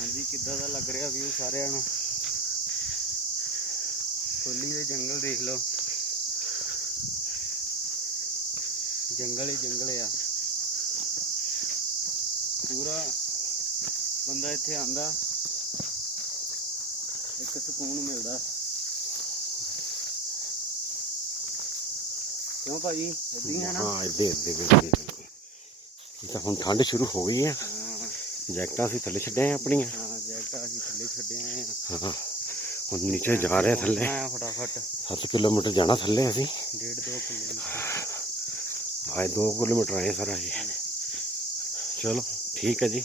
ਹਾਂਜੀ, ਕਿੱਦਾਂ ਦਾ ਲੱਗ ਰਿਹਾ ਵਿਊ ਸਾਰਿਆਂ ਨੂੰ? ਫੁੱਲੀ ਦੇ ਜੰਗਲ ਦੇਖ ਲਓ, ਜੰਗਲ ਹੀ ਜੰਗਲ ਆ ਪੂਰਾ। ਬੰਦਾ ਇੱਥੇ ਆਂਦਾ ਇੱਕ ਸਕੂਨ ਮਿਲਦਾ। ਕਿਉਂ ਭਾਜੀ, ਏਦਾਂ ਹੀ ਹੈ ਨਾ? ਹਾਂ ਇੱਦਾਂ ਤਾਂ ਹੁਣ ਠੰਡ ਸ਼ੁਰੂ ਹੋ ਗਈ ਆ। ਜੈਕਟਾਂ ਅਸੀਂ ਥੱਲੇ ਛੱਡੇ ਆ ਆਪਣੀਆਂ। ਹਾਂ, ਜੈਕਟਾਂ ਅਸੀਂ ਥੱਲੇ ਛੱਡੇ ਆਏ ਆ। ਹਾਂ, ਹੁਣ ਨੀਚੇ ਜਾ ਰਹੇ ਥੱਲੇ। ਫਟਾਫਟ 7 ਕਿਲੋਮੀਟਰ ਜਾਣਾ ਥੱਲੇ ਅਸੀਂ। 1.5-2 ਕਿਲੋਮੀਟਰ। ਆਏ 2 ਕਿਲੋਮੀਟਰ ਆਏ ਸਾਰਾ ਜੀ। ਚਲੋ ਠੀਕ ਹੈ ਜੀ।